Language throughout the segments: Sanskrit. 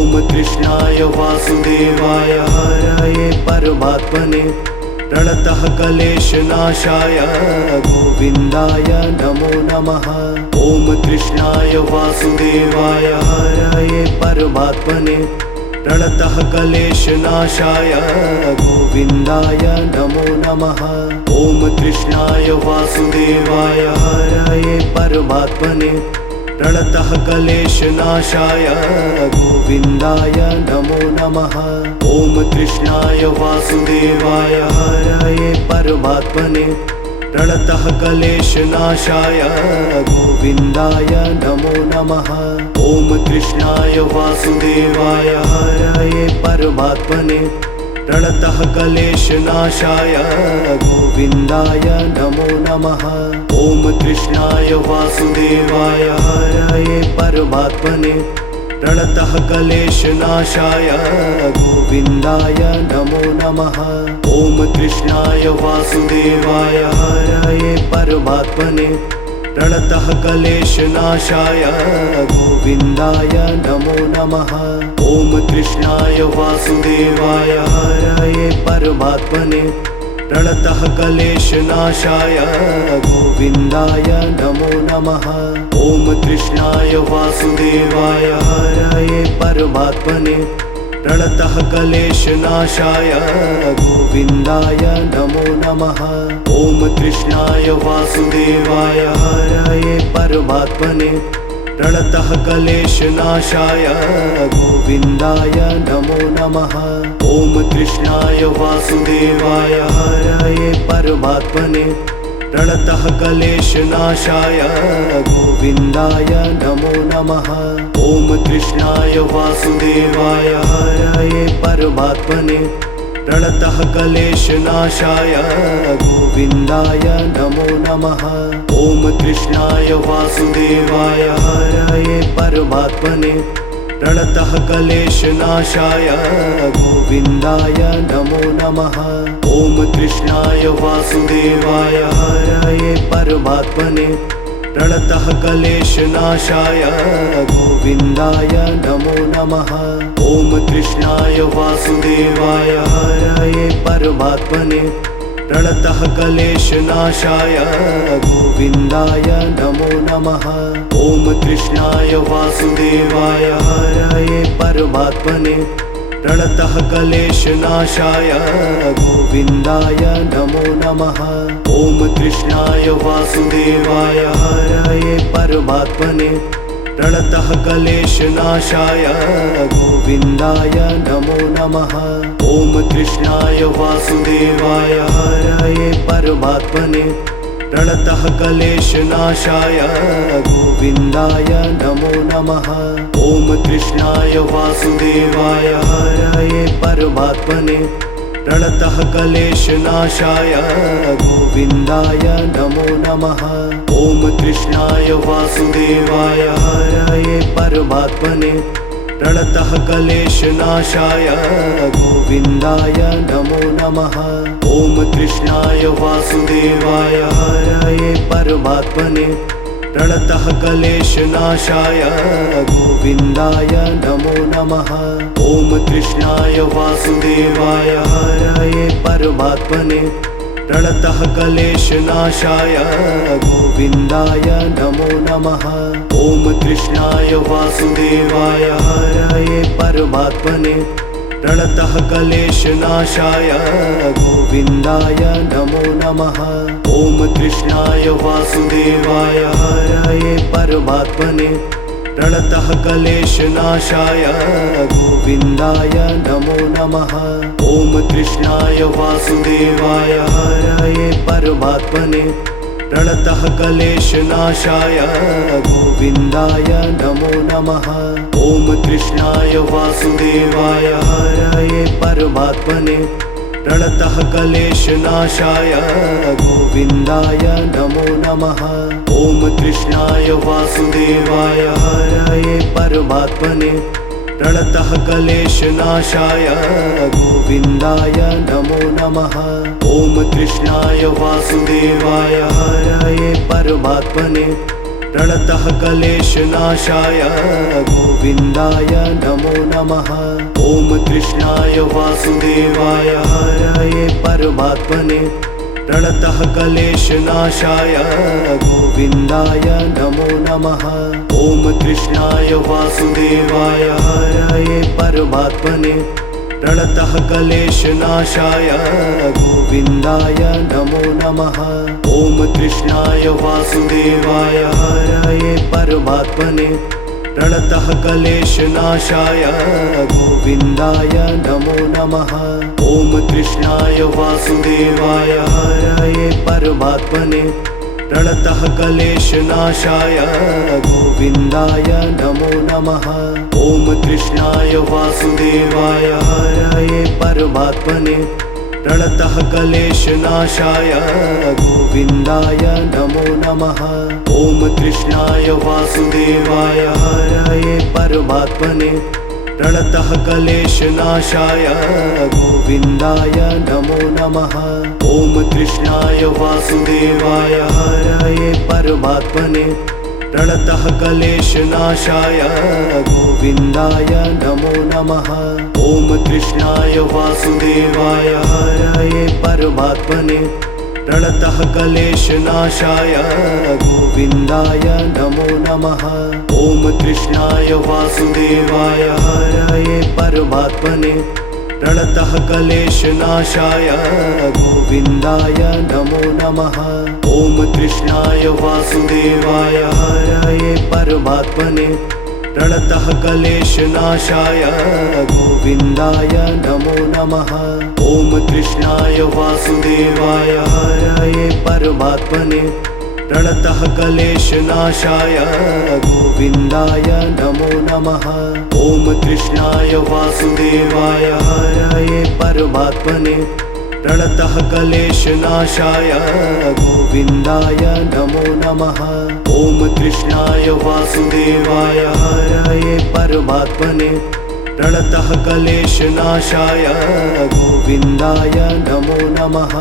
ॐ कृष्णाय वासुदेवाय हरये परमात्मने प्रणतः क्लेशनाशाय गोविन्दाय नमो नमः। ॐ कृष्णाय वासुदेवाय हरये परमात्मने प्रणतः क्लेशनाशाय गोविन्दाय नमो नमः। ॐ कृष्णाय वासुदेवाय हरये परमात्मने प्रणतः क्लेशनाशाय गोविन्दाय नमो नमः। ॐ कृष्णाय वासुदेवाय हरये परमात्मने प्रणतः क्लेशनाशाय गोविन्दाय नमो नमः। ॐ कृष्णाय वासुदेवाय हरये परमात्मने प्रणतः क्लेशनाशाय गोविन्दाय नमो नमः। ॐ कृष्णाय वासुदेवाय हरये परमात्मने प्रणतः क्लेशनाशाय गोविन्दाय नमो नमः। ॐ कृष्णाय वासुदेवाय हरये परमात्मने प्रणतः क्लेशनाशाय गोविन्दाय नमो नमः। ॐ कृष्णाय वासुदेवाय हरये परमात्मने प्रणतः क्लेशनाशाय गोविन्दाय नमो नमः। ॐ कृष्णाय वासुदेवाय हरये परमात्मने प्रणतः क्लेशनाशाय गोविन्दाय नमो नमः। ॐ कृष्णाय वासुदेवाय हरये परमात्मने प्रणतः क्लेशनाशाय गोविन्दाय नमो नमः। ॐ कृष्णाय वासुदेवाय हरये परमात्मने प्रणतः क्लेशनाशाय गोविन्दाय नमो नमः। ॐ कृष्णाय वासुदेवाय हरये परमात्मने प्रणतः क्लेशनाशाय गोविन्दाय नमो नमः। ॐ कृष्णाय वासुदेवाय हरये परमात्मने प्रणतः क्लेशनाशाय गोविन्दाय नमो नमः। ॐ कृष्णाय वासुदेवाय हरये परमात्मने प्रणतः क्लेशनाशाय गोविन्दाय नमो नमः। ॐ कृष्णाय वासुदेवाय हरये परमात्मने प्रणतः क्लेशनाशाय गोविन्दाय नमो नमः। ॐ कृष्णाय वासुदेवाय हरये परमात्मने प्रणतः क्लेशनाशाय गोविन्दाय नमो नमः। ॐ कृष्णाय वासुदेवाय हरये परमात्मने प्रणतः क्लेशनाशाय गोविन्दाय नमो नमः। ॐ कृष्णाय वासुदेवाय हरये परमात्मने प्रणतः क्लेशनाशाय गोविन्दाय नमो नमः। ॐ कृष्णाय वासुदेवाय हरये परमात्मने प्रणतः क्लेशनाशाय गोविन्दाय नमो नमः। ॐ कृष्णाय वासुदेवाय हरये परमात्मने प्रणतः क्लेशनाशाय गोविन्दाय नमो नमः। ॐ कृष्णाय वासुदेवाय हरये परमात्मने प्रणतः क्लेशनाशाय गोविन्दाय नमो नमः। ॐ कृष्णाय वासुदेवाय हरये परमात्मने प्रणतः क्लेशनाशाय गोविन्दाय नमो नमः। ॐ कृष्णाय वासुदेवाय हरये परमात्मने प्रणतः क्लेशनाशाय गोविन्दाय नमो नमः। ॐ कृष्णाय वासुदेवाय हरये परमात्मने प्रणतः क्लेशनाशाय गोविन्दाय नमो नमः। ॐ कृष्णाय वासुदेवाय हरये परमात्मने प्रणतः क्लेशनाशाय गोविन्दाय नमो नमः। ॐ कृष्णाय वासुदेवाय हरये परमात्मने प्रणतः क्लेशनाशाय गोविन्दाय नमो नमः। ॐ कृष्णाय वासुदेवाय हरये परमात्मने प्रणतः क्लेशनाशाय गोविन्दाय नमो नमः। ॐ कृष्णाय वासुदेवाय हरये परमात्मने प्रणतः क्लेशनाशाय गोविन्दाय नमो नमः। ॐ कृष्णाय वासुदेवाय हरये परमात्मने प्रणतः क्लेशनाशाय गोविन्दाय नमो नमः। ॐ कृष्णाय वासुदेवाय हरये परमात्मने प्रणतः क्लेशनाशाय गोविन्दाय नमो नमः। ॐ कृष्णाय वासुदेवाय हरये परमात्मने प्रणतः क्लेशनाशाय गोविन्दाय नमो नमः। ॐ कृष्णाय वासुदेवाय हरये परमात्मने प्रणतः क्लेशनाशाय गोविन्दाय नमो नमः। ॐ कृष्णाय वासुदेवाय हरये परमात्मने प्रणतः क्लेशनाशाय गोविन्दाय नमो नमः। ॐ कृष्णाय वासुदेवाय हरये परमात्मने प्रणतः क्लेशनाशाय गोविन्दाय नमो नमः। ॐ कृष्णाय वासुदेवाय हरये परमात्मने प्रणतः क्लेशनाशाय गोविन्दाय नमो नमः। ॐ कृष्णाय वासुदेवाय हरये परमात्मने प्रणतः क्लेशनाशाय गोविन्दाय नमो नमः। ॐ कृष्णाय वासुदेवाय हरये परमात्मने प्रणतः क्लेशनाशाय गोविन्दाय नमो नमः। ॐ कृष्णाय वासुदेवाय हरये परमात्मने प्रणतः क्लेशनाशाय गोविन्दाय नमो नमः। ॐ कृष्णाय वासुदेवाय हरये परमात्मने प्रणतः क्लेशनाशाय गोविन्दाय नमो नमः। ॐ कृष्णाय वासुदेवाय हरये परमात्मने प्रणतः क्लेशनाशाय गोविन्दाय नमो नमः। ॐ कृष्णाय वासुदेवाय हरये परमात्मने प्रणतः क्लेशनाशाय गोविन्दाय नमो नमः।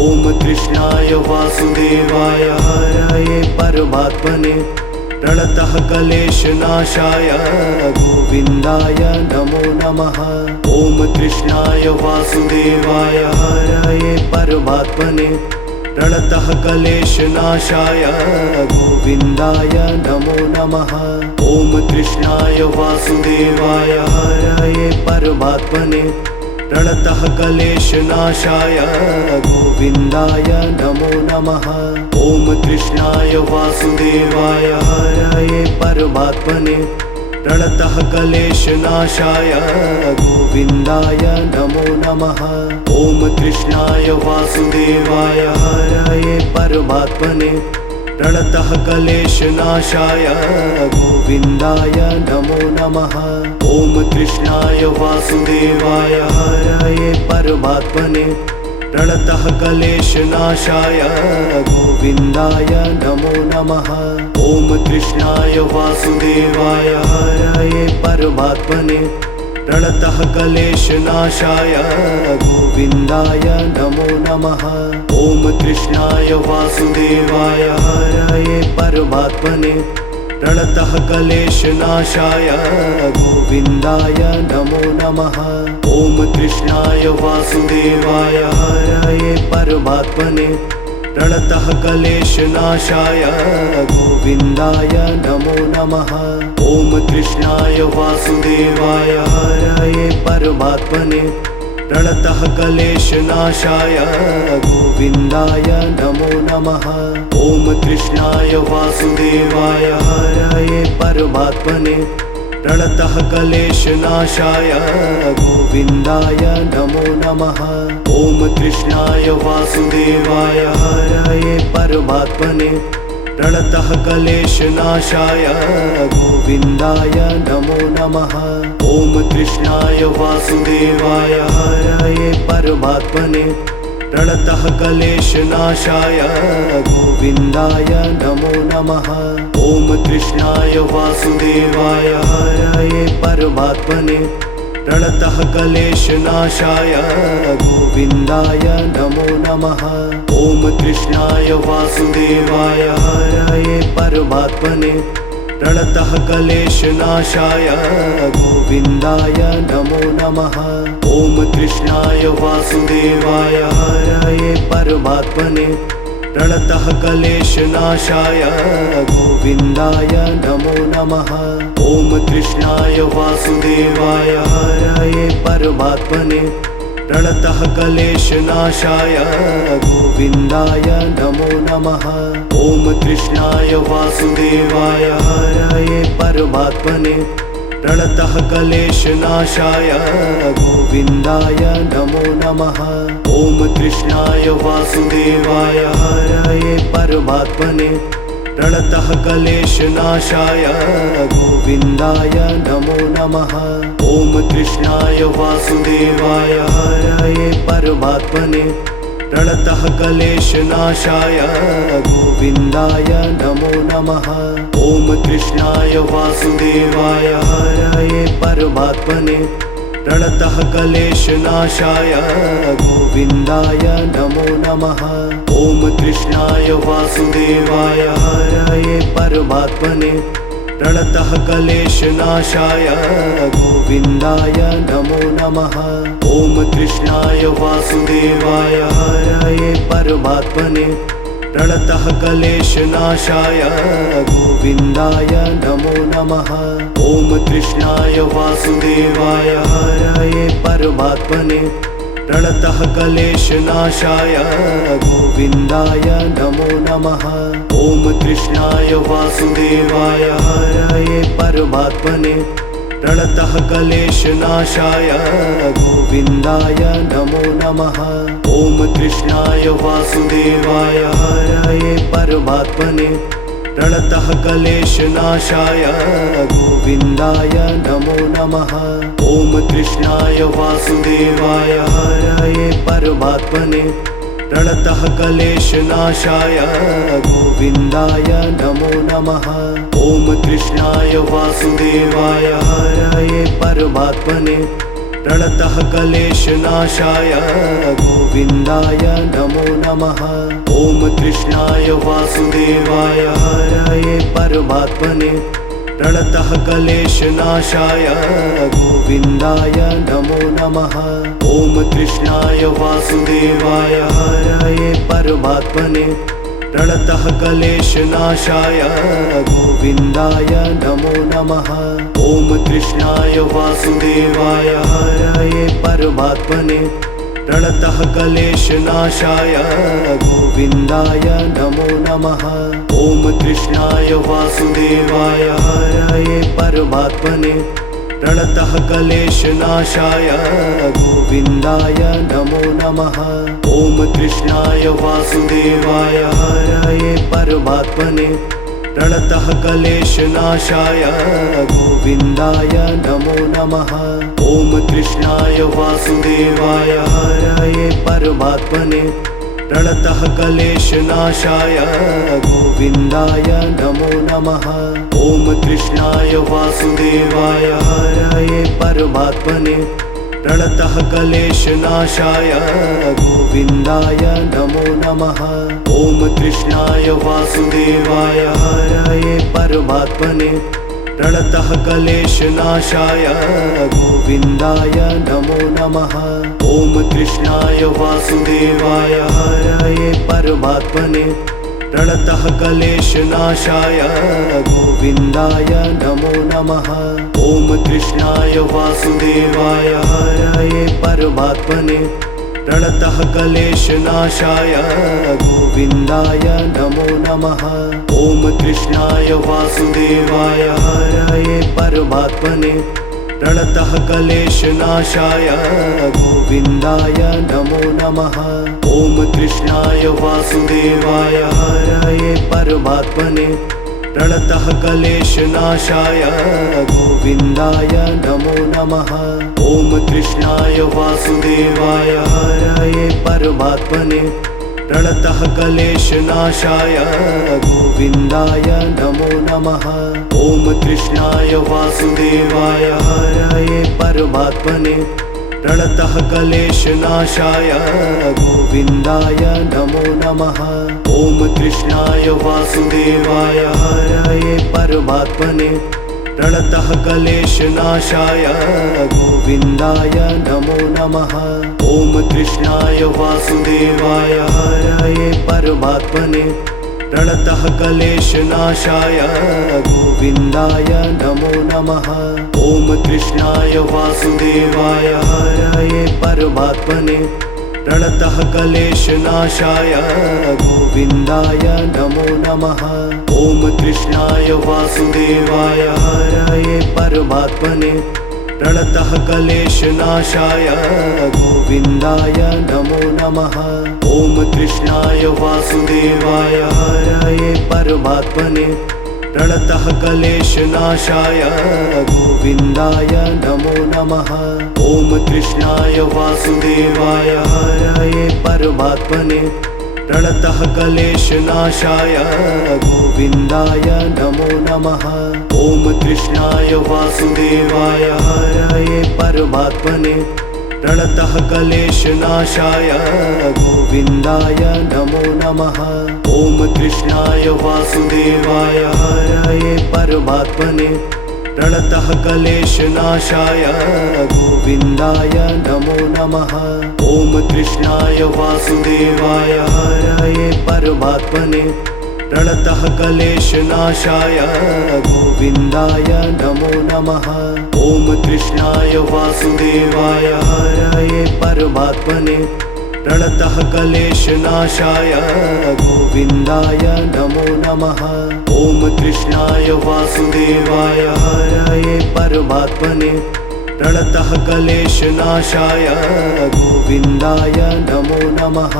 ॐ कृष्णाय वासुदेवाय हरये परमात्मने प्रणतः क्लेशनाशाय गोविन्दाय नमो नमः। ॐ कृष्णाय वासुदेवाय हरये परमात्मने प्रणतः क्लेशनाशाय गोविन्दाय नमो नमः। ॐ कृष्णाय वासुदेवाय हरये परमात्मने प्रणतः क्लेशनाशाय गोविन्दाय नमो नमः। ॐ कृष्णाय वासुदेवाय हरये परमात्मने प्रणतः क्लेशनाशाय गोविन्दाय नमो नमः। ॐ कृष्णाय वासुदेवाय हरये परमात्मने प्रणतः क्लेशनाशाय गोविन्दाय नमो नमः। ॐ कृष्णाय वासुदेवाय हरये परमात्मने प्रणतः क्लेशनाशाय गोविन्दाय नमो नमः। ॐ कृष्णाय वासुदेवाय हरये परमात्मने प्रणतः क्लेशनाशाय गोविन्दाय नमो नमः। ॐ कृष्णाय वासुदेवाय हरये परमात्मने प्रणतः क्लेशनाशाय गोविन्दाय नमो नमः। ॐ कृष्णाय वासुदेवाय हरये परमात्मने प्रणतः क्लेशनाशाय गोविन्दाय नमो नमः। ॐ कृष्णाय वासुदेवाय हरये परमात्मने प्रणतः क्लेशनाशाय गोविन्दाय नमो नमः। ॐ कृष्णाय वासुदेवाय हरये परमात्मने प्रणतः क्लेशनाशाय गोविन्दाय नमो नमः। ॐ कृष्णाय वासुदेवाय हरये परमात्मने प्रणतः क्लेशनाशाय गोविन्दाय नमो नमः। ॐ कृष्णाय वासुदेवाय हरये परमात्मने प्रणतः क्लेशनाशाय गोविन्दाय नमो नमः। ॐ कृष्णाय वासुदेवाय हरये परमात्मने प्रणतः क्लेशनाशाय गोविन्दाय नमो नमः। ॐ कृष्णाय वासुदेवाय हरये परमात्मने प्रणतः क्लेशनाशाय गोविन्दाय नमो नमः। ॐ कृष्णाय वासुदेवाय हरये परमात्मने प्रणतः क्लेशनाशाय गोविन्दाय नमो नमः। ॐ कृष्णाय वासुदेवाय हरये परमात्मने प्रणतः क्लेशनाशाय गोविन्दाय नमो नमः। ॐ कृष्णाय वासुदेवाय हरये परमात्मने प्रणतः क्लेशनाशाय गोविन्दाय नमो नमः। ॐ कृष्णाय वासुदेवाय हरये परमात्मने प्रणतः क्लेशनाशाय गोविन्दाय नमो नमः। ॐ कृष्णाय वासुदेवाय हरये परमात्मने प्रणतः क्लेशनाशाय गोविन्दाय नमो नमः। ॐ कृष्णाय वासुदेवाय हरये परमात्मने प्रणतः क्लेशनाशाय गोविन्दाय नमो नमः। ॐ कृष्णाय वासुदेवाय हरये परमात्मने प्रणतः क्लेशनाशाय गोविन्दाय नमो नमः। ॐ कृष्णाय वासुदेवाय हरये परमात्मने प्रणतः क्लेशनाशाय गोविन्दाय नमो नमः। ॐ कृष्णाय वासुदेवाय हरये परमात्मने प्रणतः क्लेशनाशाय गोविन्दाय नमो नमः। ॐ कृष्णाय वासुदेवाय हरये परमात्मने प्रणतः क्लेशनाशाय गोविन्दाय नमो नमः। ॐ कृष्णाय वासुदेवाय हरये परमात्मने प्रणतः क्लेशनाशाय गोविन्दाय नमो नमः। ॐ कृष्णाय वासुदेवाय हरये परमात्मने प्रणतः क्लेशनाशाय गोविन्दाय नमो नमः। ॐ कृष्णाय वासुदेवाय हरये परमात्मने प्रणतः क्लेशनाशाय गोविन्दाय नमो नमः। ॐ कृष्णाय वासुदेवाय हरये परमात्मने प्रणतः क्लेशनाशाय गोविन्दाय नमो नमः। ॐ कृष्णाय वासुदेवाय हरये परमात्मने प्रणतः क्लेशनाशाय गोविन्दाय नमो नमः। ॐ कृष्णाय वासुदेवाय हरये परमात्मने प्रणतः क्लेशनाशाय गोविन्दाय नमो नमः। ॐ कृष्णाय वासुदेवाय हरये परमात्मने प्रणतः क्लेशनाशाय गोविन्दाय नमो नमः। ॐ कृष्णाय वासुदेवाय हरये परमात्मने प्रणतः क्लेशनाशाय गोविन्दाय नमो नमः। ॐ कृष्णाय वासुदेवाय हरये परमात्मने प्रणतः क्लेशनाशाय गोविन्दाय नमो नमः। ॐ कृष्णाय वासुदेवाय हरये परमात्मने प्रणतः क्लेशनाशाय गोविन्दाय नमो नमः। ॐ कृष्णाय वासुदेवाय हरये परमात्मने प्रणतः क्लेशनाशाय गोविन्दाय नमो नमः। ॐ कृष्णाय वासुदेवाय हरये परमात्मने प्रणतः क्लेशनाशाय गोविन्दाय नमो नमः। ॐ कृष्णाय वासुदेवाय हरये परमात्मने प्रणतः क्लेशनाशाय गोविन्दाय नमो नमः। ॐ कृष्णाय वासुदेवाय हरये परमात्मने प्रणतः क्लेशनाशाय गोविन्दाय नमो नमः। ॐ कृष्णाय वासुदेवाय हरये परमात्मने प्रणतः क्लेशनाशाय गोविन्दाय नमो नमः। ॐ कृष्णाय वासुदेवाय हरये परमात्मने प्रणतः क्लेशनाशाय गोविन्दाय नमो नमः। ॐ कृष्णाय वासुदेवाय हरये परमात्मने प्रणतः क्लेशनाशाय गोविन्दाय नमो नमः। ॐ कृष्णाय वासुदेवाय हरये परमात्मने प्रणतः क्लेशनाशाय गोविन्दाय नमो नमः। ॐ कृष्णाय वासुदेवाय हरये परमात्मने प्रणतः क्लेशनाशाय गोविन्दाय नमो नमः। ॐ कृष्णाय वासुदेवाय हरये परमात्मने प्रणतः क्लेशनाशाय गोविन्दाय नमो नमः। ॐ कृष्णाय वासुदेवाय हरये परमात्मने प्रणतः क्लेशनाशाय गोविन्दाय नमो नमः। ॐ कृष्णाय वासुदेवाय हरये परमात्मने प्रणतः क्लेशनाशाय गोविन्दाय नमो नमः। ॐ कृष्णाय वासुदेवाय हरये परमात्मने प्रणतः क्लेशनाशाय गोविन्दाय नमो नमः। ॐ कृष्णाय वासुदेवाय हरये परमात्मने प्रणतः क्लेशनाशाय गोविन्दाय नमो नमः। ॐ कृष्णाय वासुदेवाय हरये परमात्मने प्रणतः क्लेशनाशाय गोविन्दाय नमो नमः। ॐ कृष्णाय वासुदेवाय हरये परमात्मने प्रणतः क्लेशनाशाय गोविन्दाय नमो नमः। ॐ कृष्णाय वासुदेवाय हरये परमात्मने प्रणतः क्लेशनाशाय गोविन्दाय नमो नमः। ॐ कृष्णाय वासुदेवाय हरये परमात्मने प्रणतः क्लेशनाशाय गोविन्दाय नमो नमः।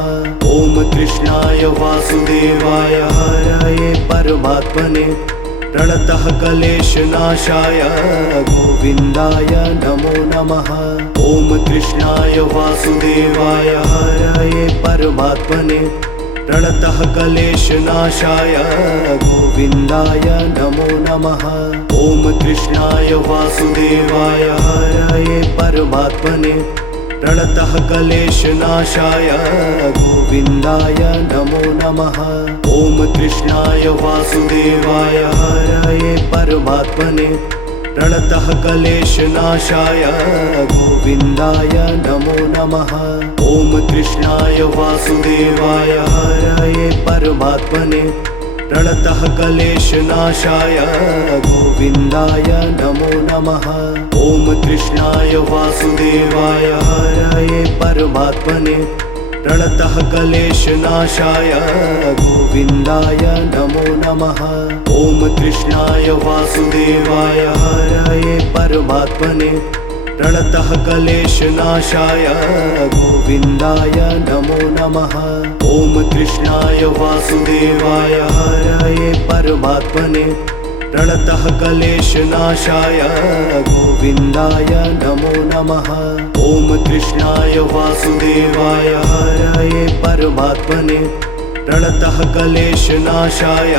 ॐ कृष्णाय वासुदेवाय हरये परमात्मने प्रणतः क्लेशनाशाय गोविन्दाय नमो नमः। ॐ कृष्णाय वासुदेवाय हरये परमात्मने प्रणतः क्लेशनाशाय गोविन्दाय नमो नमः। ॐ कृष्णाय वासुदेवाय हरये परमात्मने प्रणतः क्लेशनाशाय गोविन्दाय नमो नमः। ॐ कृष्णाय वासुदेवाय हरये परमात्मने प्रणतः क्लेशनाशाय गोविन्दाय नमो नमः। ॐ कृष्णाय वासुदेवाय हरये परमात्मने प्रणतः क्लेशनाशाय गोविन्दाय नमो नमः। ॐ कृष्णाय वासुदेवाय हरये परमात्मने प्रणतः क्लेशनाशाय गोविन्दाय नमो नमः। ॐ कृष्णाय वासुदेवाय हरये परमात्मने प्रणतः क्लेशनाशाय गोविन्दाय नमो नमः। ॐ कृष्णाय वासुदेवाय हरये परमात्मने प्रणतः क्लेशनाशाय गोविन्दाय नमो नमः। ॐ कृष्णाय वासुदेवाय हरये परमात्मने प्रणतः क्लेशनाशाय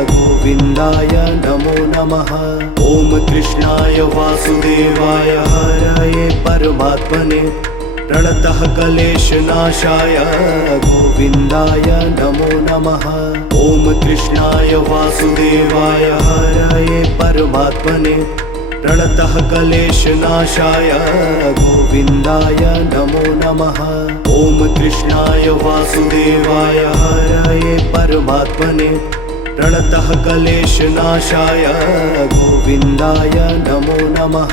गोविन्दाय नमो नमः। ॐ कृष्णाय वासुदेवाय हरये परमात्मने प्रणतः क्लेशनाशाय गोविन्दाय नमो नमः। ॐ कृष्णाय वासुदेवाय हरये परमात्मने प्रणतः क्लेशनाशाय गोविन्दाय नमो नमः। ॐ कृष्णाय वासुदेवाय हरये परमात्मने प्रणतः क्लेशनाशाय गोविन्दाय नमो नमः।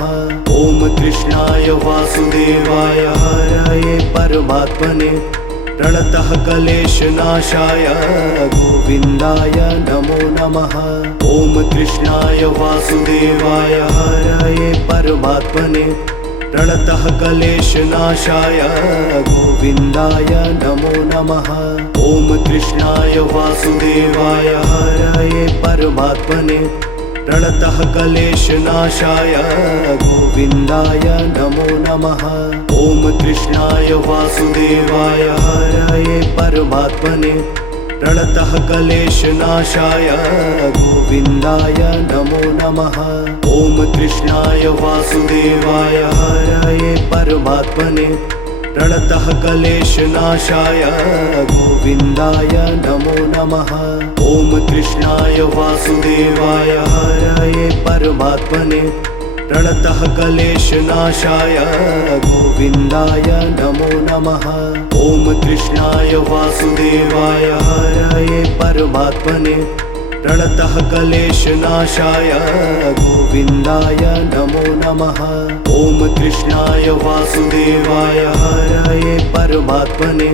ॐ कृष्णाय वासुदेवाय हरये परमात्मने प्रणतः क्लेशनाशाय गोविन्दाय नमो नमः। ॐ कृष्णाय वासुदेवाय हरये परमात्मने प्रणतः क्लेशनाशाय गोविन्दाय नमो नमः। ॐ कृष्णाय वासुदेवाय हरये परमात्मने प्रणतः क्लेशनाशाय गोविन्दाय नमो नमः। ॐ कृष्णाय वासुदेवाय हरये परमात्मने प्रणतः क्लेशनाशाय गोविन्दाय नमो नमः। ॐ कृष्णाय वासुदेवाय हरये परमात्मने प्रणतः क्लेशनाशाय गोविन्दाय नमो नमः। ॐ कृष्णाय वासुदेवाय हरये परमात्मने प्रणतः क्लेशनाशाय गोविन्दाय नमो नमः। ॐ कृष्णाय वासुदेवाय हरये परमात्मने प्रणतः क्लेशनाशाय गोविन्दाय नमो नमः। ॐ कृष्णाय वासुदेवाय हरये परमात्मने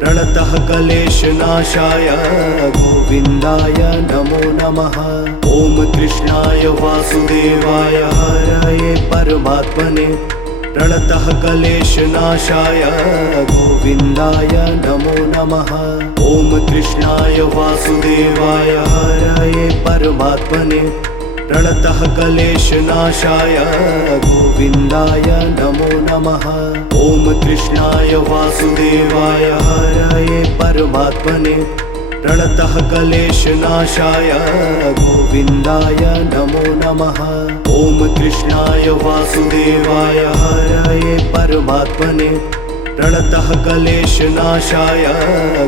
प्रणतः क्लेशनाशाय गोविन्दाय नमो नमः। ॐ कृष्णाय वासुदेवाय हरये परमात्मने प्रणतः क्लेशनाशाय गोविन्दाय नमो नमः। ॐ कृष्णाय वासुदेवाय हरये परमात्मने प्रणतः क्लेशनाशाय गोविन्दाय नमो नमः। ॐ कृष्णाय वासुदेवाय हरये परमात्मने प्रणतः क्लेशनाशाय गोविन्दाय नमो नमः। ॐ कृष्णाय वासुदेवाय हरये परमात्मने प्रणतः क्लेशनाशाय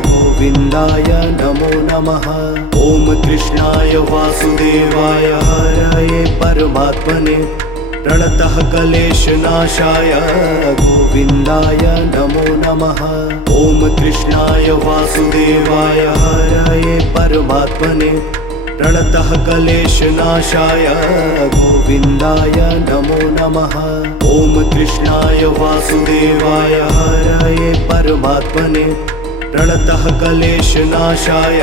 गोविन्दाय नमो नमः। ॐ कृष्णाय वासुदेवाय हरये परमात्मने प्रणतः क्लेशनाशाय गोविन्दाय नमो नमः। ॐ कृष्णाय वासुदेवाय हरये परमात्मने प्रणतः क्लेशनाशाय गोविन्दाय नमो नमः। ॐ कृष्णाय वासुदेवाय हरये परमात्मने प्रणतः क्लेशनाशाय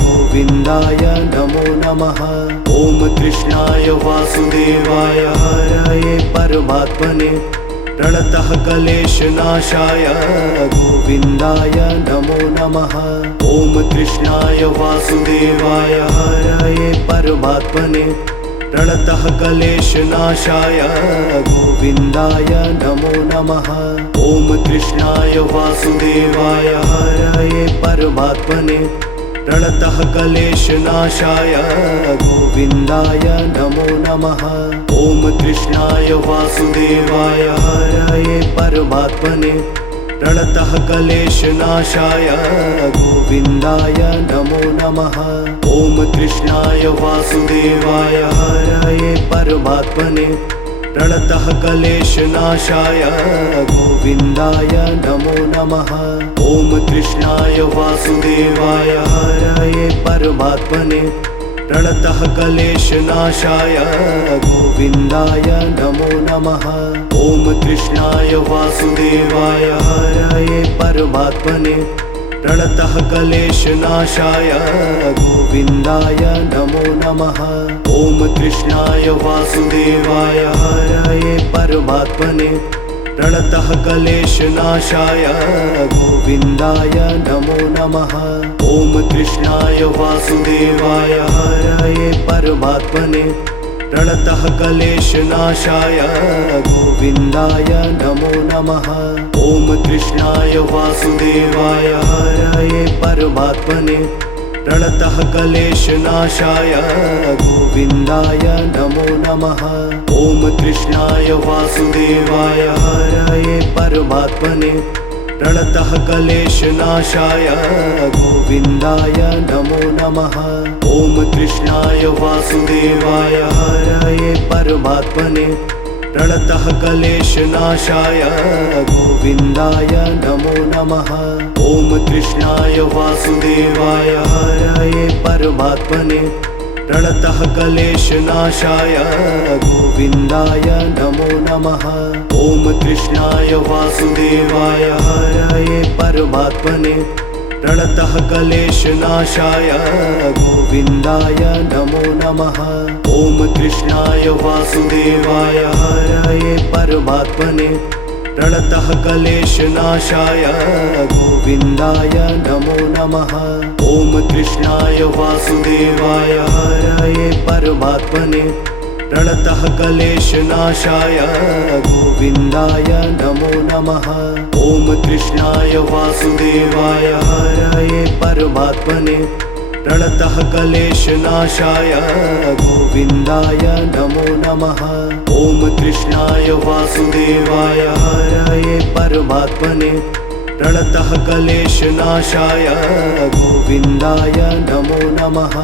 गोविन्दाय नमो नमः। ॐ कृष्णाय वासुदेवाय हरये परमात्मने प्रणतः क्लेशनाशाय गोविन्दाय नमो नमः। ॐ कृष्णाय वासुदेवाय हरये परमात्मने प्रणतः क्लेशनाशाय गोविन्दाय नमो नमः। ॐ कृष्णाय वासुदेवाय हरये परमात्मने प्रणतः क्लेशनाशाय गोविन्दाय नमो नमः। ॐ कृष्णाय वासुदेवाय हरये परमात्मने प्रणतः क्लेशनाशाय गोविन्दाय नमो नमः। ॐ कृष्णाय वासुदेवाय हरये परमात्मने प्रणतः क्लेशनाशाय गोविन्दाय नमो नमः। ॐ कृष्णाय वासुदेवाय हरये परमात्मने प्रणतः क्लेशनाशाय गोविन्दाय नमो नमः। ॐ कृष्णाय वासुदेवाय हरये परमात्मने प्रणतः क्लेशनाशाय गोविन्दाय नमो नमः। ॐ कृष्णाय वासुदेवाय हरये परमात्मने प्रणतः क्लेशनाशाय गोविन्दाय नमो नमः। ॐ कृष्णाय वासुदेवाय हरये परमात्मने प्रणतः क्लेशनाशाय गोविन्दाय नमो नमः। ॐ कृष्णाय वासुदेवाय हरये परमात्मने प्रणतः क्लेशनाशाय गोविन्दाय नमो नमः। ॐ कृष्णाय वासुदेवाय हरये परमात्मने प्रणतः क्लेशनाशाय गोविन्दाय नमो नमः। ॐ कृष्णाय वासुदेवाय हरये परमात्मने प्रणतः क्लेशनाशाय गोविन्दाय नमो नमः। ॐ कृष्णाय वासुदेवाय हरये परमात्मने प्रणतः क्लेशनाशाय गोविन्दाय नमो नमः। ॐ कृष्णाय वासुदेवाय हरये परमात्मने प्रणतः क्लेशनाशाय गोविन्दाय नमो नमः। ॐ कृष्णाय वासुदेवाय हरये परमात्मने प्रणतः क्लेशनाशाय गोविन्दाय नमो नमः। ॐ कृष्णाय वासुदेवाय हरये परमात्मने प्रणतः क्लेशनाशाय गोविन्दाय नमो नमः। ॐ कृष्णाय वासुदेवाय हरये परमात्मने प्रणतः क्लेशनाशाय गोविन्दाय नमो नमः। ॐ कृष्णाय वासुदेवाय हरये परमात्मने प्रणतः क्लेशनाशाय गोविन्दाय नमो नमः।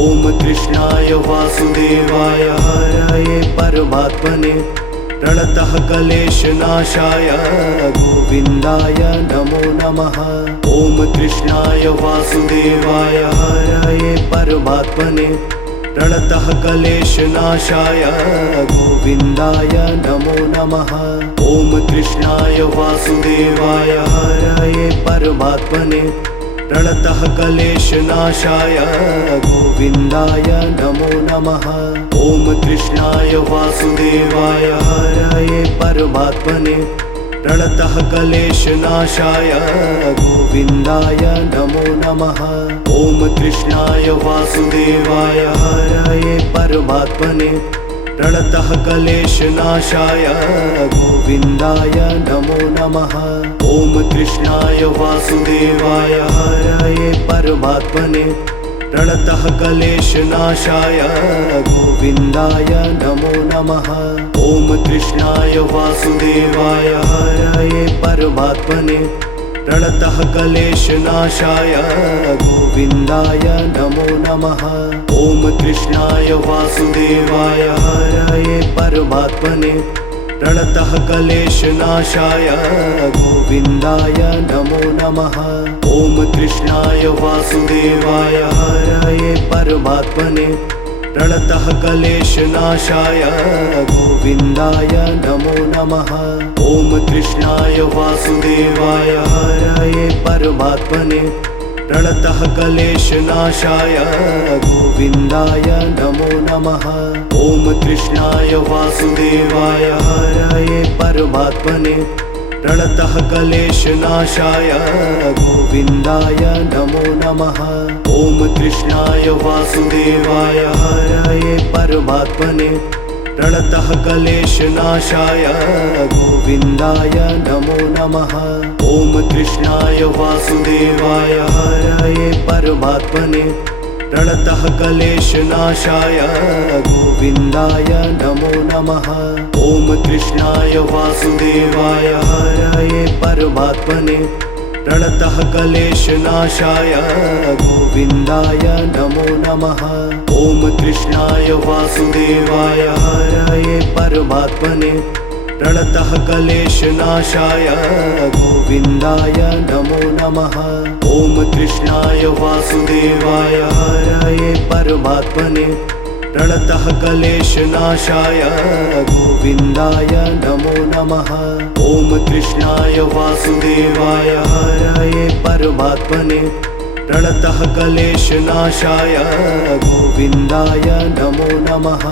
ॐ कृष्णाय वासुदेवाय हरये परमात्मने प्रणतः क्लेशनाशाय गोविन्दाय नमो नमः। ॐ कृष्णाय वासुदेवाय हरये परमात्मने प्रणतः क्लेशनाशाय गोविन्दाय नमो नमः। ॐ कृष्णाय वासुदेवाय हरये परमात्मने प्रणतः क्लेशनाशाय गोविन्दाय नमो नमः। ॐ कृष्णाय वासुदेवाय हरये परमात्मने प्रणतः क्लेशनाशाय गोविन्दाय नमो नमः। ॐ कृष्णाय वासुदेवाय हरये परमात्मने प्रणतः क्लेशनाशाय गोविन्दाय नमो नमः। ॐ कृष्णाय वासुदेवाय हरये परमात्मने प्रणतः क्लेशनाशाय गोविन्दाय नमो नमः। ॐ कृष्णाय वासुदेवाय हरये परमात्मने प्रणतः क्लेशनाशाय गोविन्दाय नमो नमः। ॐ कृष्णाय वासुदेवाय हरये परमात्मने प्रणतः क्लेशनाशाय गोविन्दाय नमो नमः। ॐ कृष्णाय वासुदेवाय हरये परमात्मने प्रणतः क्लेशनाशाय गोविन्दाय नमो नमः। ॐ कृष्णाय वासुदेवाय हरये परमात्मने प्रणतः क्लेशनाशाय गोविन्दाय नमो नमः। ॐ कृष्णाय वासुदेवाय हरये परमात्मने प्रणतः क्लेशनाशाय गोविन्दाय नमो नमः। ॐ कृष्णाय वासुदेवाय हरये परमात्मने प्रणतः क्लेशनाशाय गोविन्दाय नमो नमः। ॐ कृष्णाय वासुदेवाय हरये परमात्मने प्रणतः क्लेशनाशाय गोविन्दाय नमो नमः। ॐ कृष्णाय वासुदेवाय हरये परमात्मने प्रणतः क्लेशनाशाय गोविन्दाय नमो नमः। ॐ कृष्णाय वासुदेवाय हरये परमात्मने प्रणतः क्लेशनाशाय गोविन्दाय नमो नमः। ॐ कृष्णाय वासुदेवाय हरये परमात्मने प्रणतः क्लेशनाशाय गोविन्दाय नमो नमः। ॐ कृष्णाय वासुदेवाय हरये परमात्मने प्रणतः क्लेशनाशाय गोविन्दाय नमो नमः।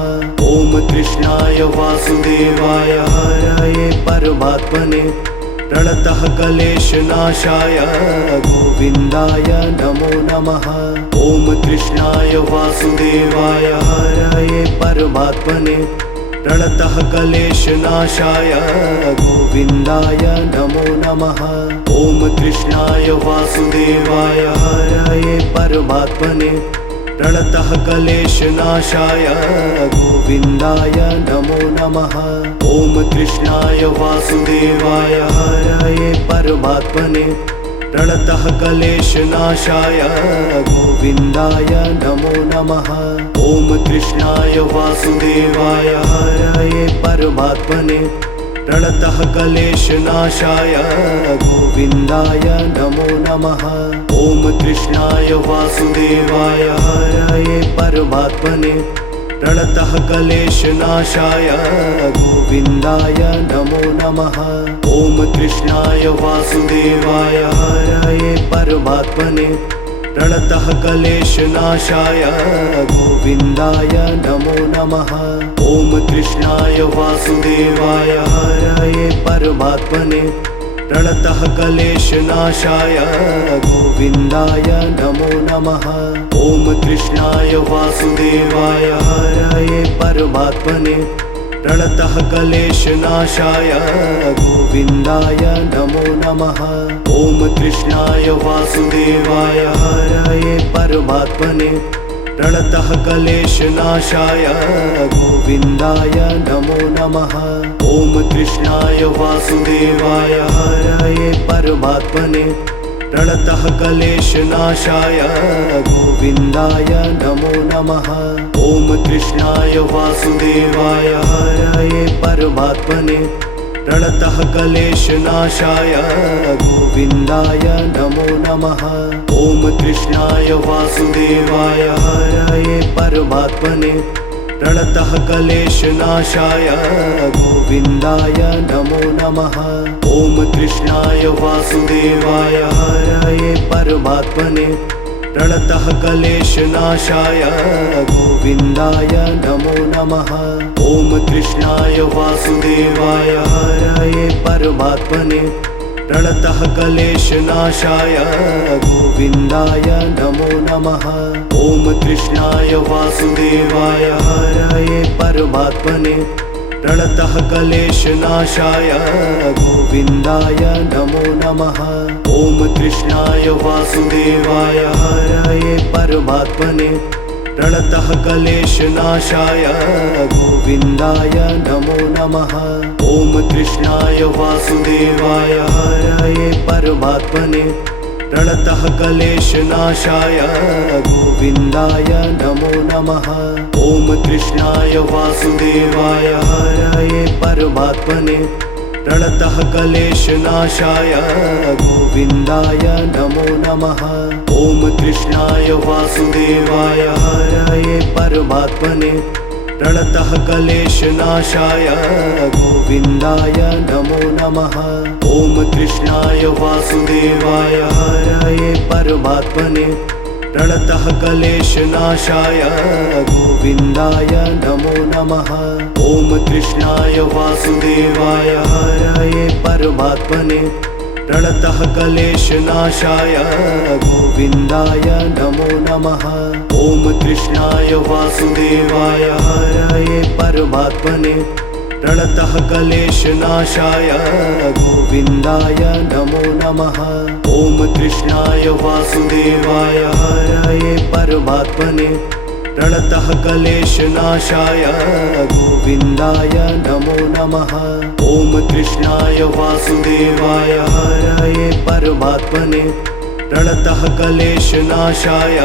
ॐ कृष्णाय वासुदेवाय हरये परमात्मने प्रणतः क्लेशनाशाय गोविन्दाय नमो नमः। ॐ कृष्णाय वासुदेवाय हरये परमात्मने प्रणतः क्लेशनाशाय गोविन्दाय नमो नमः। ॐ कृष्णाय वासुदेवाय हरये परमात्मने प्रणतः क्लेशनाशाय गोविन्दाय नमो नमः। ॐ कृष्णाय वासुदेवाय हरये परमात्मने प्रणतः क्लेशनाशाय गोविन्दाय नमो नमः। ॐ कृष्णाय वासुदेवाय हरये परमात्मने प्रणतः क्लेशनाशाय गोविन्दाय नमो नमः। ॐ कृष्णाय वासुदेवाय हरये परमात्मने प्रणतः क्लेशनाशाय गोविन्दाय नमो नमः। ॐ कृष्णाय वासुदेवाय हरये परमात्मने प्रणतः क्लेशनाशाय गोविन्दाय नमो नमः। ॐ कृष्णाय वासुदेवाय हरये परमात्मने प्रणतः क्लेशनाशाय गोविन्दाय नमो नमः। ॐ कृष्णाय वासुदेवाय हरये परमात्मने प्रणतः क्लेशनाशाय गोविन्दाय नमो नमः। ॐ कृष्णाय वासुदेवाय हरये परमात्मने प्रणतः क्लेशनाशाय गोविन्दाय नमो नमः। ॐ कृष्णाय वासुदेवाय हरये परमात्मने प्रणतः क्लेशनाशाय गोविन्दाय नमो नमः। ॐ कृष्णाय वासुदेवाय हरये परमात्मने प्रणतः क्लेशनाशाय गोविन्दाय नमो नमः। ॐ कृष्णाय वासुदेवाय हरये परमात्मने प्रणतः क्लेशनाशाय गोविन्दाय नमो नमः। ॐ कृष्णाय वासुदेवाय हरये परमात्मने प्रणतः क्लेशनाशाय गोविन्दाय नमो नमः। ॐ कृष्णाय वासुदेवाय हरये परमात्मने प्रणतः क्लेशनाशाय गोविन्दाय नमो नमः। ॐ कृष्णाय वासुदेवाय हरये परमात्मने प्रणतः क्लेशनाशाय गोविन्दाय नमो नमः। ॐ कृष्णाय वासुदेवाय हरये परमात्मने प्रणतः क्लेशनाशाय गोविन्दाय नमो नमः। ॐ कृष्णाय वासुदेवाय हरये परमात्मने प्रणतः क्लेशनाशाय गोविन्दाय नमो नमः। ॐ कृष्णाय वासुदेवाय हरये परमात्मने प्रणतः क्लेशनाशाय गोविन्दाय नमो नमः। ॐ कृष्णाय वासुदेवाय हरये परमात्मने प्रणतः क्लेशनाशाय गोविन्दाय नमो नमः। ॐ कृष्णाय वासुदेवाय हरये परमात्मने प्रणतः क्लेशनाशाय गोविन्दाय नमो नमः। ॐ कृष्णाय वासुदेवाय हरये परमात्मने प्रणतः क्लेशनाशाय गोविन्दाय नमो नमः। ॐ कृष्णाय वासुदेवाय हरये परमात्मने प्रणतः क्लेशनाशाय गोविन्दाय नमो नमः। ॐ कृष्णाय वासुदेवाय हरये परमात्मने प्रणतः क्लेशनाशाय गोविन्दाय नमो नमः। ॐ कृष्णाय वासुदेवाय हरये परमात्मने प्रणतः क्लेशनाशाय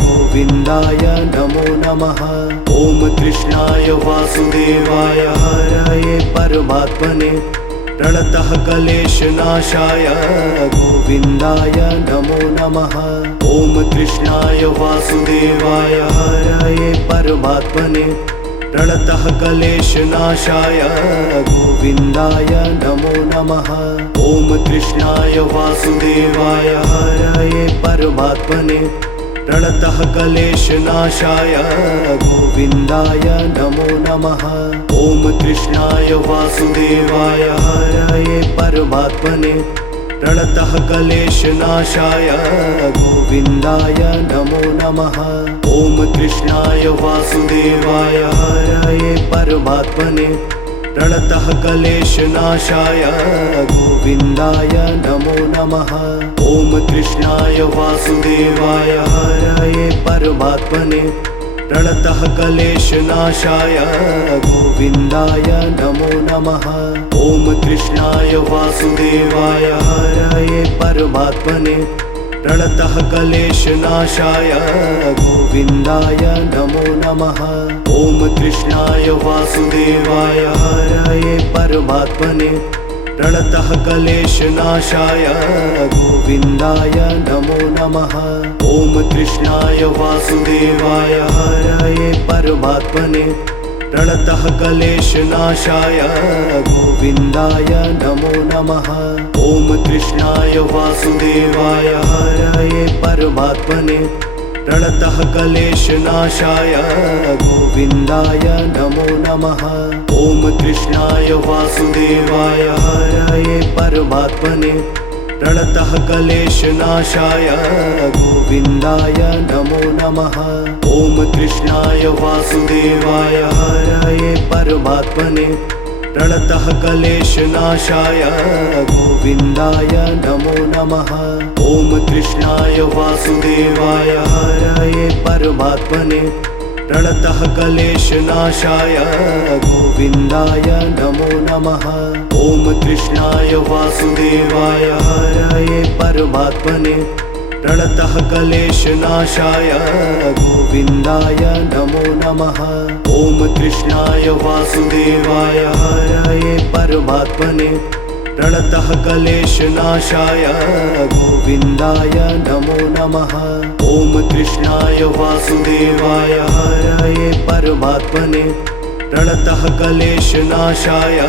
गोविन्दाय नमो नमः। ॐ कृष्णाय वासुदेवाय हरये परमात्मने प्रणतः क्लेशनाशाय गोविन्दाय नमो नमः। ॐ कृष्णाय वासुदेवाय हरये परमात्मने प्रणतः क्लेशनाशाय गोविन्दाय नमो नमः। ॐ कृष्णाय वासुदेवाय हरये परमात्मने प्रणतः क्लेशनाशाय गोविन्दाय नमो नमः। ॐ कृष्णाय वासुदेवाय हरये परमात्मने प्रणतः क्लेशनाशाय गोविन्दाय नमो नमः। ॐ कृष्णाय वासुदेवाय हरये परमात्मने प्रणतः क्लेशनाशाय गोविन्दाय नमो नमः। ॐ कृष्णाय वासुदेवाय हरये परमात्मने प्रणतः क्लेशनाशाय गोविन्दाय नमो नमः। ॐ कृष्णाय वासुदेवाय हरये परमात्मने प्रणतः क्लेशनाशाय गोविन्दाय नमो नमः। ॐ कृष्णाय वासुदेवाय हरये परमात्मने प्रणतः क्लेशनाशाय गोविन्दाय नमो नमः। ॐ कृष्णाय वासुदेवाय हरये परमात्मने प्रणतः क्लेशनाशाय गोविन्दाय नमो नमः। ॐ कृष्णाय वासुदेवाय हरये परमात्मने प्रणतः क्लेशनाशाय गोविन्दाय नमो नमः। ॐ कृष्णाय वासुदेवाय परमात्मने प्रणतः क्लेशनाशाय गोविन्दाय नमो नमः। ॐ कृष्णाय वासुदेवाय हरये परमात्मने प्रणतः क्लेशनाशाय गोविन्दाय नमो नमः। ॐ कृष्णाय वासुदेवाय हरये परमात्मने प्रणतः क्लेशनाशाय गोविन्दाय नमो नमः। ॐ कृष्णाय वासुदेवाय हरये परमात्मने प्रणतः क्लेशनाशाय गोविन्दाय नमो नमः। ॐ कृष्णाय वासुदेवाय हरये परमात्मने प्रणतः क्लेशनाशाय गोविन्दाय नमो नमः। ॐ कृष्णाय वासुदेवाय हरये परमात्मने प्रणतः क्लेशनाशाय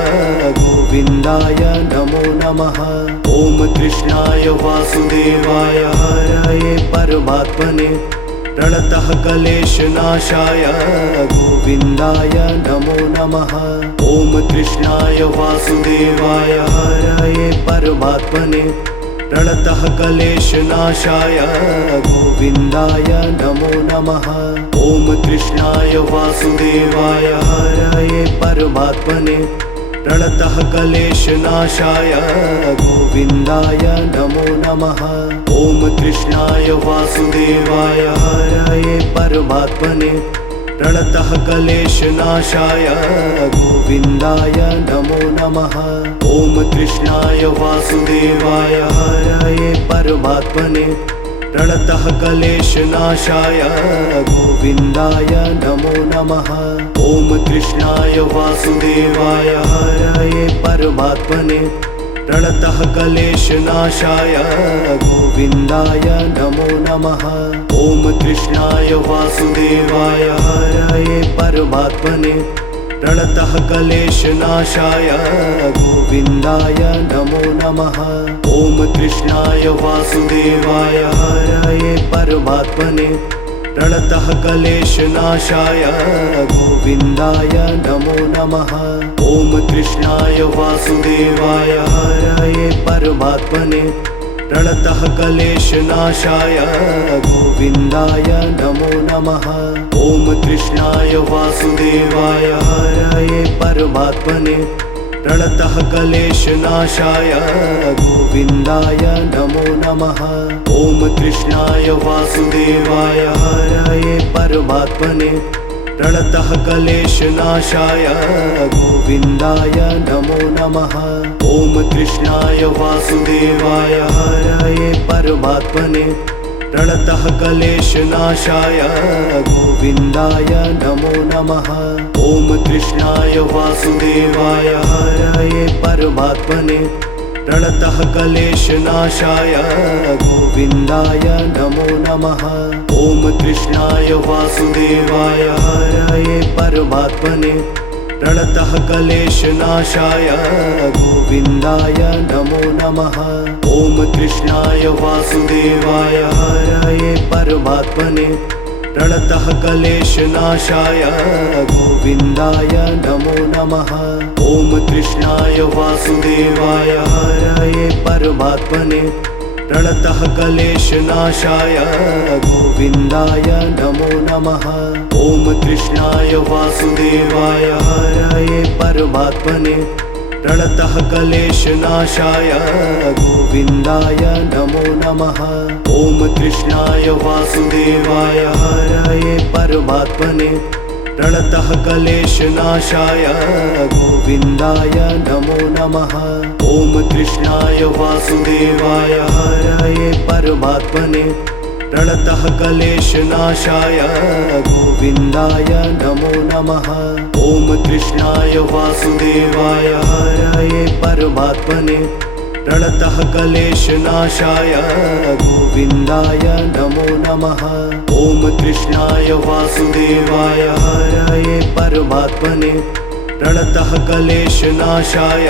गोविन्दाय नमो नमः। ॐ कृष्णाय वासुदेवाय हरये परमात्मने प्रणतः क्लेशनाशाय गोविन्दाय नमो नमः। ॐ कृष्णाय वासुदेवाय हरये परमात्मने प्रणतः क्लेशनाशाय गोविन्दाय नमो नमः। ॐ कृष्णाय वासुदेवाय हरये परमात्मने प्रणतः क्लेशनाशाय गोविन्दाय नमो नमः। ॐ कृष्णाय वासुदेवाय हरये परमात्मने प्रणतः क्लेशनाशाय गोविन्दाय नमो नमः। ॐ कृष्णाय वासुदेवाय हरये परमात्मने प्रणतः क्लेशनाशाय गोविन्दाय नमो नमः। ॐ कृष्णाय वासुदेवाय हरये परमात्मने प्रणतः क्लेशनाशाय गोविन्दाय नमो नमः। ॐ कृष्णाय वासुदेवाय हरये परमात्मने प्रणतः क्लेशनाशाय गोविन्दाय नमो नमः। ॐ कृष्णाय वासुदेवाय हरये परमात्मने प्रणतः क्लेशनाशाय गोविन्दाय नमो नमः। ॐ कृष्णाय वासुदेवाय हरये परमात्मने प्रणतः क्लेशनाशाय गोविन्दाय नमो नमः। ॐ कृष्णाय वासुदेवाय हरये परमात्मने प्रणतः क्लेशनाशाय गोविन्दाय नमो नमः। ॐ कृष्णाय वासुदेवाय हरये परमात्मने प्रणतः क्लेशनाशाय गोविन्दाय नमो नमः। ॐ कृष्णाय वासुदेवाय हरये परमात्मने प्रणतः क्लेशनाशाय गोविन्दाय नमो नमः। ॐ कृष्णाय वासुदेवाय हरये परमात्मने प्रणतः क्लेशनाशाय गोविन्दाय नमो नमः। ॐ कृष्णाय वासुदेवाय हरये परमात्मने प्रणतः क्लेशनाशाय गोविन्दाय नमो नमः। ॐ कृष्णाय वासुदेवाय हरये परमात्मने प्रणतः क्लेशनाशाय गोविन्दाय नमो नमः। ॐ कृष्णाय वासुदेवाय हरये परमात्मने प्रणतः क्लेशनाशाय गोविन्दाय नमो नमः। ॐ कृष्णाय वासुदेवाय हरये परमात्मने प्रणतः क्लेशनाशाय गोविन्दाय नमो नमः। ॐ कृष्णाय वासुदेवाय हरये परमात्मने प्रणतः क्लेशनाशाय गोविन्दाय नमो नमः। ॐ कृष्णाय वासुदेवाय हरये परमात्मने प्रणतः क्लेशनाशाय गोविन्दाय नमो नमः। ॐ कृष्णाय वासुदेवाय हरये परमात्मने प्रणतः क्लेशनाशाय गोविन्दाय नमो नमः। ॐ कृष्णाय वासुदेवाय हरये परमात्मने प्रणतः क्लेशनाशाय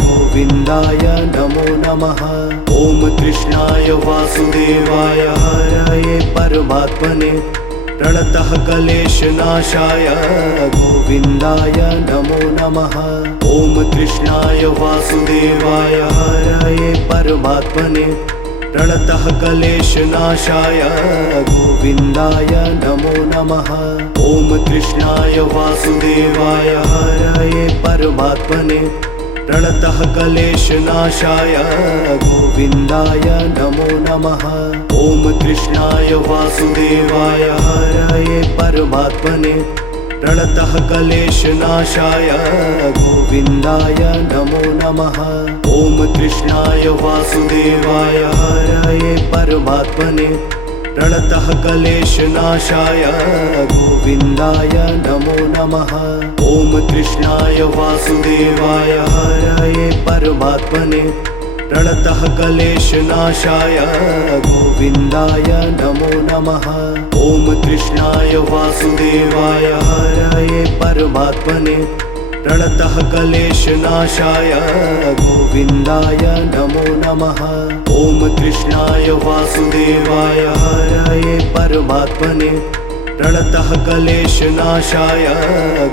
गोविन्दाय नमो नमः। ॐ कृष्णाय वासुदेवाय हरये परमात्मने प्रणतः क्लेशनाशाय गोविन्दाय नमो नमः। ॐ कृष्णाय वासुदेवाय हरये परमात्मने प्रणतः क्लेशनाशाय गोविन्दाय नमो नमः। ॐ कृष्णाय वासुदेवाय हरये परमात्मने प्रणतः क्लेशनाशाय गोविन्दाय नमो नमः। ॐ कृष्णाय वासुदेवाय हरये परमात्मने प्रणतः क्लेशनाशाय गोविन्दाय नमो नमः। ॐ कृष्णाय वासुदेवाय हरये परमात्मने प्रणतः क्लेशनाशाय गोविन्दाय नमो नमः। ॐ कृष्णाय वासुदेवाय हरये परमात्मने प्रणतः क्लेशनाशाय गोविन्दाय नमो नमः। ॐ कृष्णाय वासुदेवाय हरये परमात्मने प्रणतः क्लेशनाशाय गोविन्दाय नमो नमः। ॐ कृष्णाय वासुदेवाय हरये परमात्मने प्रणतः क्लेशनाशाय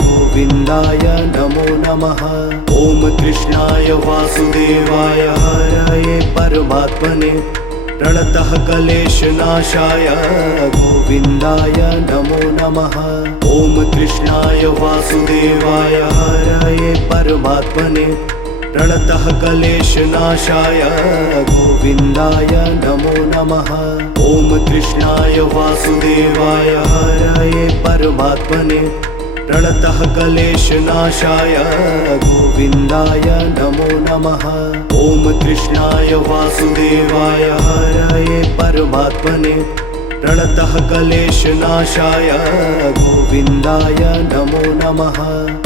गोविन्दाय नमो नमः। ॐ कृष्णाय वासुदेवाय हरये परमात्मने प्रणतः क्लेशनाशाय गोविन्दाय नमो नमः। ॐ कृष्णाय वासुदेवाय हरये परमात्मने प्रणतः क्लेशनाशाय गोविन्दाय नमो नमः। ॐ कृष्णाय वासुदेवाय हरये परमात्मने प्रणतः क्लेशनाशाय गोविन्दाय नमो नमः। ॐ कृष्णाय वासुदेवाय हरये परमात्मने प्रणतः क्लेशनाशाय गोविन्दाय नमो नमः।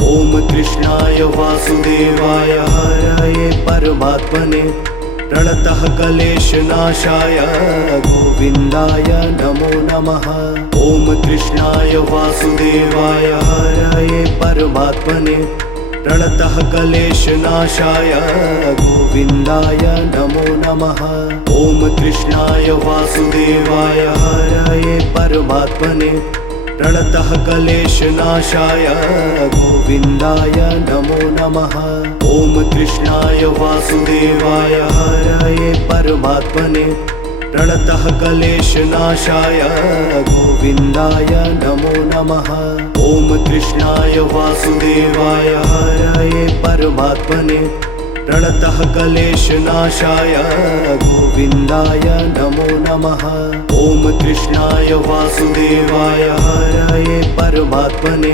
ॐ कृष्णाय वासुदेवाय हरये परमात्मने प्रणतः क्लेशनाशाय गोविन्दाय नमो नमः। ॐ कृष्णाय वासुदेवाय हरये परमात्मने प्रणतः क्लेशनाशाय गोविन्दाय नमो नमः। ॐ कृष्णाय वासुदेवाय हरये परमात्मने प्रणतः क्लेशनाशाय गोविन्दाय नमो नमः। ॐ कृष्णाय वासुदेवाय हरये परमात्मने प्रणतः क्लेशनाशाय गोविन्दाय नमो नमः। ॐ कृष्णाय वासुदेवाय हरये परमात्मने प्रणतः क्लेशनाशाय गोविन्दाय नमो नमः। ॐ कृष्णाय वासुदेवाय हरये परमात्मने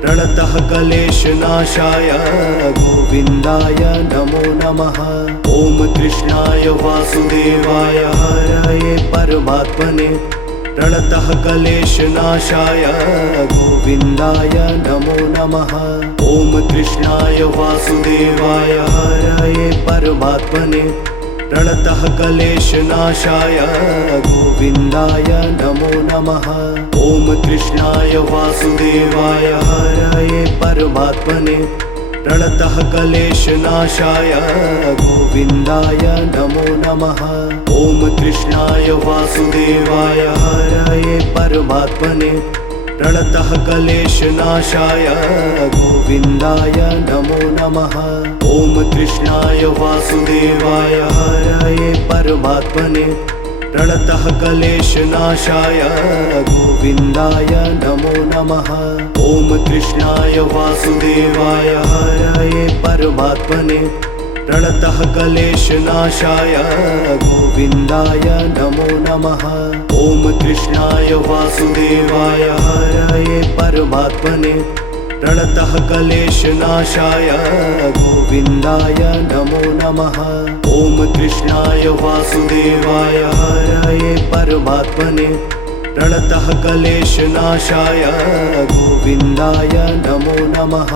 प्रणतः क्लेशनाशाय गोविन्दाय नमो नमः। ॐ कृष्णाय वासुदेवाय हरये परमात्मने प्रणतः क्लेशनाशाय गोविन्दाय नमो नमः। ॐ कृष्णाय वासुदेवाय हरये परमात्मने प्रणतः क्लेशनाशाय गोविन्दाय नमो नमः। ॐ कृष्णाय वासुदेवाय हरये परमात्मने प्रणतः क्लेशनाशाय गोविन्दाय नमो नमः। ॐ कृष्णाय वासुदेवाय हरये परमात्मने प्रणतः क्लेशनाशाय गोविन्दाय नमो नमः। ॐ कृष्णाय वासुदेवाय हरये परमात्मने प्रणतः क्लेशनाशाय गोविन्दाय नमो नमः। ॐ कृष्णाय वासुदेवाय हरये परमात्मने प्रणतः क्लेशनाशाय गोविन्दाय नमो नमः। ॐ कृष्णाय वासुदेवाय हरये परमात्मने प्रणतः क्लेशनाशाय गोविन्दाय नमो नमः। ॐ कृष्णाय वासुदेवाय हरये परमात्मने प्रणतः क्लेशनाशाय गोविन्दाय नमो नमः।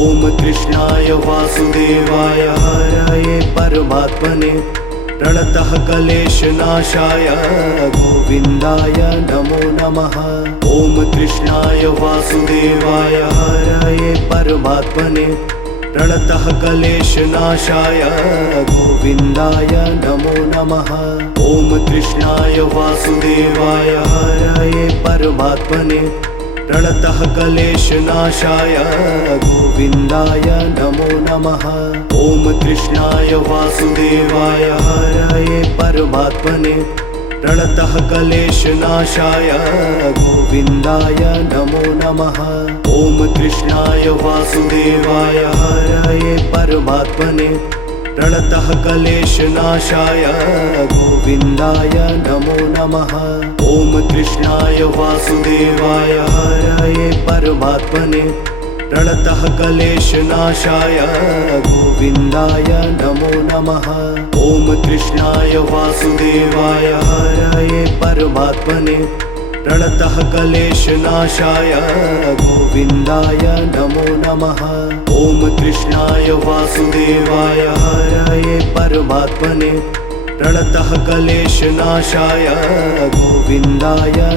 ॐ कृष्णाय वासुदेवाय हरये परमात्मने प्रणतः क्लेशनाशाय गोविन्दाय नमो नमः। ॐ कृष्णाय वासुदेवाय हरये परमात्मने प्रणतः क्लेशनाशाय गोविन्दाय नमो नमः। नमः। ॐ कृष्णाय वासुदेवाय हरये परमात्मने प्रणतः क्लेशनाशाय गोविन्दाय नमो नमः। ॐ कृष्णाय वासुदेवाय हरये परमात्मने प्रणतः क्लेशनाशाय गोविन्दाय नमो नमः। ॐ कृष्णाय वासुदेवाय हरये परमात्मने प्रणतः क्लेशनाशाय गोविन्दाय नमो नमः। ॐ कृष्णाय वासुदेवाय हरये परमात्मने प्रणतः क्लेशनाशाय गोविन्दाय नमो नमः। ॐ कृष्णाय वासुदेवाय हरये परमात्मने प्रणतः क्लेशनाशाय गोविन्दाय नमो नमः। ॐ कृष्णाय वासुदेवाय हरये परमात्मने प्रणतः क्लेशनाशाय गोविन्दाय